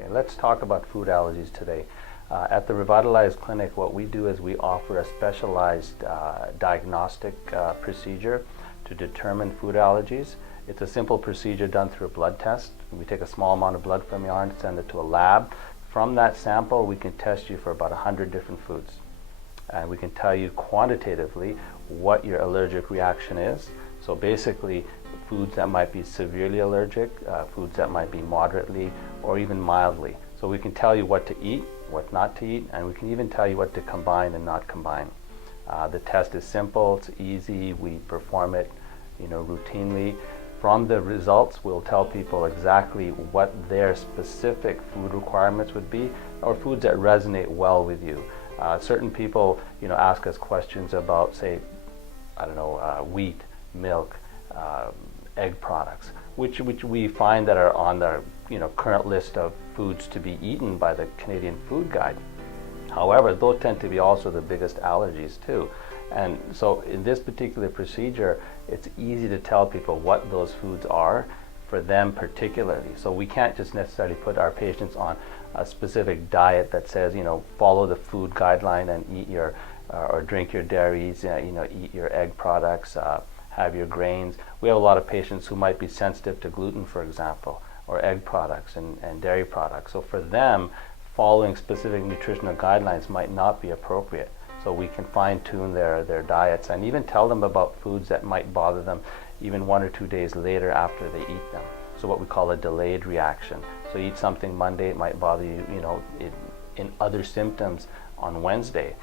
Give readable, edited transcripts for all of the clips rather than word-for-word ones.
Okay, let's talk about food allergies today. At the Revitalize clinic, what we do is we offer a specialized diagnostic procedure to determine food allergies. It's a simple procedure done through a blood test. We take a small amount of blood from your arm, send it to a lab. From that sample, we can test you for about 100 different foods. And we can tell you quantitatively what your allergic reaction is. So basically, foods that might be severely allergic, foods that might be moderately or even mildly. So we can tell you what to eat, what not to eat, and we can even tell you what to combine and not combine. The test is simple, it's easy, we perform it routinely. From the results, we'll tell people exactly what their specific food requirements would be, or foods that resonate well with you. Certain people ask us questions about, say, wheat, milk, egg products, which we find that are on the current list of foods to be eaten by the Canadian Food Guide. However, those tend to be also the biggest allergies too. And so in this particular procedure, it's easy to tell people what those foods are for them particularly. So we can't just necessarily put our patients on a specific diet that says, follow the food guideline and eat your, or drink your dairies, eat your egg products, have your grains. We have a lot of patients who might be sensitive to gluten, for example, or egg products and dairy products. So for them, following specific nutritional guidelines might not be appropriate. So we can fine-tune their diets and even tell them about foods that might bother them even 1 or 2 days later after they eat them. So what we call a delayed reaction. So you eat something Monday, it might bother you, in other symptoms on Wednesday.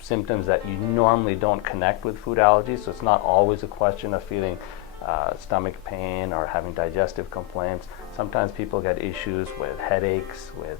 Symptoms that you normally don't connect with food allergies. So it's not always a question of feeling stomach pain or having digestive complaints. Sometimes people get issues with headaches, with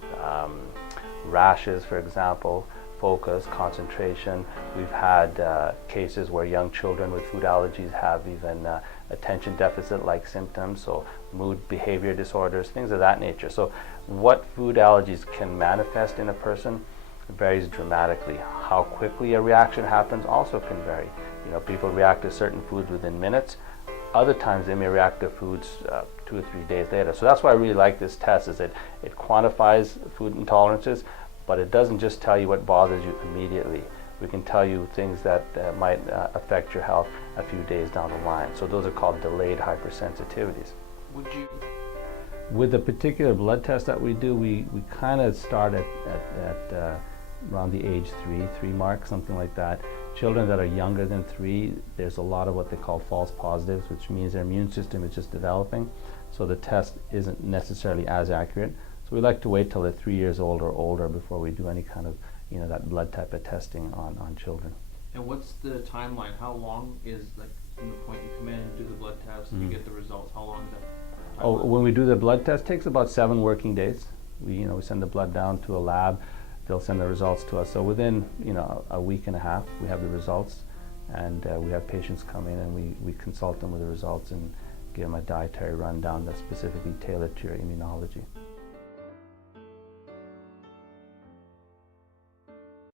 rashes, for example, focus, concentration. We've had cases where young children with food allergies have even attention deficit-like symptoms, so mood behavior disorders, things of that nature. So what food allergies can manifest in a person varies dramatically. How quickly a reaction happens also can vary. People react to certain foods within minutes. Other times they may react to foods 2 or 3 days later. So that's why I really like this test, is it quantifies food intolerances, but it doesn't just tell you what bothers you immediately. We can tell you things that might affect your health a few days down the line. So those are called delayed hypersensitivities. With the particular blood test that we do, we kind of start at around the age 3 mark, something like that. Children that are younger than 3, there's a lot of what they call false positives, which means their immune system is just developing, so the test isn't necessarily as accurate. So we like to wait till they're 3 years old or older before we do any kind of that blood type of testing on children. And what's the timeline? How long is, from the point you come in and do the blood test and you get the results? How long is that timeline? Oh, when we do the blood test, it takes about 7 working days. We send the blood down to a lab. They'll send the results to us. So within a week and a half, we have the results, and we have patients come in and we consult them with the results and give them a dietary rundown that's specifically tailored to your immunology.